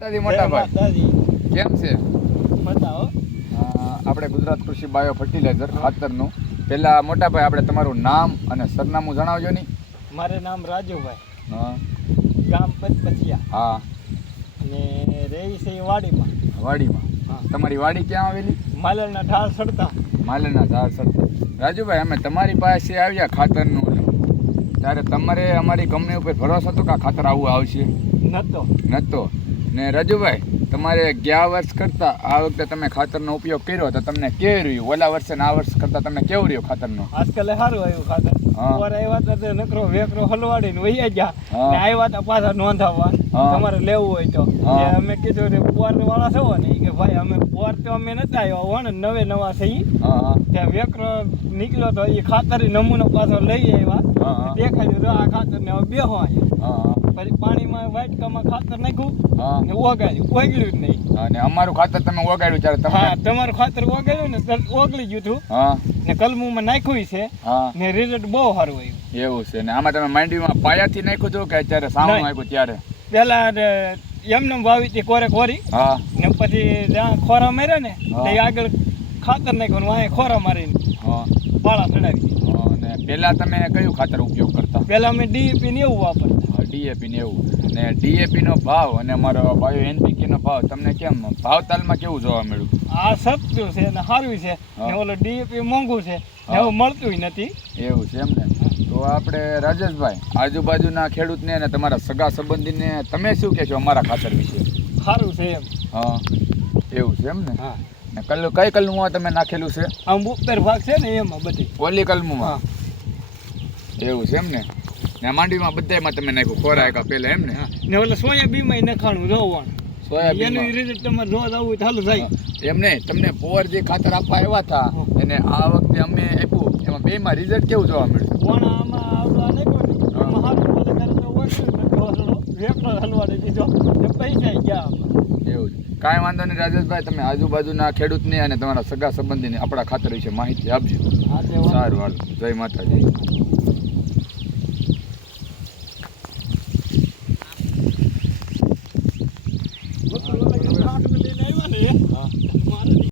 દાદી મોટા ભાઈ દાદી કેમ છે? બતાવો. આપણે ગુજરાત કૃષિ બાયો ફર્ટિલાઇઝર ખાતરનું પહેલા મોટા ભાઈ આપણે તમારું નામ અને સરનામું જણાવજો ની. મારે નામ રાજુભાઈ, હા ગામ પચપચિયા હા અને રહી છે વાડીમાં. વાડીમાં. હા. તમારી વાડી ક્યાં આવેલી? માલણના ઢાળ સડતા. માલના ઝાડ સરતા. રાજુભાઈ અમે તમારી પાસે આવ્યા ખાતરનું ત્યારે તમારે અમારી કંપની ઉપર ભરોસો હતો કે આ ખાતર આવું આવશે? નતો. નહોતો. ને રાજુભાઈ તમારે ગયા વર્ષ કરતાં આ વખતે તમે ખાતરનો ઉપયોગ કર્યો તો તમને કેવું રહ્યું? ઓલા વર્ષે ને આ વર્ષ કરતાં તમને કેવું રહ્યું ખાતરનો? આજકાલ સારું આવ્યું ખાતર. હા. પોર આવ્યા હતા તો નકરો વેકરો હલવાડીને વહી ગયા. હા. ને આવ્યા હતા પાછા નોંધાવવા. હા. તમારે લેવું હોય તો. હા. કે અમે કીધું કે પોર વાળા છો ને ઈ કે ભાઈ અમે પોર તો અમે નતા આવ્યા હો ને નવે નવા છે ઈ. હા હા ત્યાં વેકરો નીકળ્યો તો એ ખાતર નમૂનો પાછો લઈ આવ્યા. હા હા દેખાડ્યું તો આ ખાતર ને હવે બેહો અહીંયા. હા પછી પાણીમાં વાટકામાં ખાતર નાખ્યું હા ને ઓગાળ્યું, ઓગળ્યું જ નહીં. અને અમારું ખાતર તમે ઓગાડ્યું ત્યારે હા, તમે તમારું ખાતર ઓગાળ્યું ને તરત ઓગળી ગયું હતું હા ને કલમુમાં નાખ્યું છે હા ને રિઝલ્ટ બહુ સારું આવ્યું. એવું છે. ને આમાં તમે માંડવીમાં પાયાથી નાખ્યું હતું કે અત્યારે સામું નહીં. નાખ્યું ત્યારે? પેલા એમને વાવી હતી કોરે કોરી હા ને પછી જ્યાં ખોરા માર્યા ને હા. તે આગળ ખાતર નાખ્યું ને વાંહે ખોરા મારીને હા પાળા ચડાવી. અને પહેલા તમે કયું ખાતર ઉપયોગ કરતા? પેલા અમે ડીઈપી ને એવું વાપરતા. ડીએપી ને એવું. અને ડીએપી નો ભાવ અને અમારો બાયો એનપીકે નો ભાવ તમને કેમ ભાવતાલમાં કેવું જોવા મળ્યું? આ સસ્તું છે ને સારું છે હા. ને ઓલો ડીઈપી મોંઘું છે ને હા. એવું મળતું નથી. એવું છે એમ ને? તો આપણે રાજેશભાઈ આજુબાજુના ખેડૂતને અને તમારા સગા સંબંધીને તમે શું કહેશો અમારા ખાતર વિશે? સારું છે એમ. હા એવું છે એમ ને? હા, ને કઈ કલમુમાં તમે નાખેલું છે? આમ ઉપર ભાગ છે ને એમાં બધી. ઓલી કલમુમાં? હા. એવું છે એમ ને? ને માંડવીમાં બધાયમાં તમે નાખ્યું ખોરા એકા પહેલા એમ ને? ને ઓલા સોયાબીન નખાણું જોવાનું. એનું સોયાબીન રિઝલ્ટ તમારે જોવા જવું હોય તો ચાલુ થાય. એમ નહીં, તમને પોર જે ખાતર આપવા આવ્યા હતા અને આ વખતે અમે આપ્યું એમાં બેમાં રિઝલ્ટ કેવું જોવા મળ્યું? પણ આમાં આવડા નહીં કોઈ. એમાં હારું બોલે ત્યારે તો ઓછું નતો વેકરો હલવાડી દીધો ને પૈસા ગયા આમાં. એવું છે. કાંઈ વાંધો નહીં રાજેશભાઈ, તમે આજુબાજુના ખેડૂતને અને તમારા સગા સંબંધીને આપણા ખાતર વિશે માહિતી આપજો. હા તે વાત. સારું હાલો, જય માતાજી.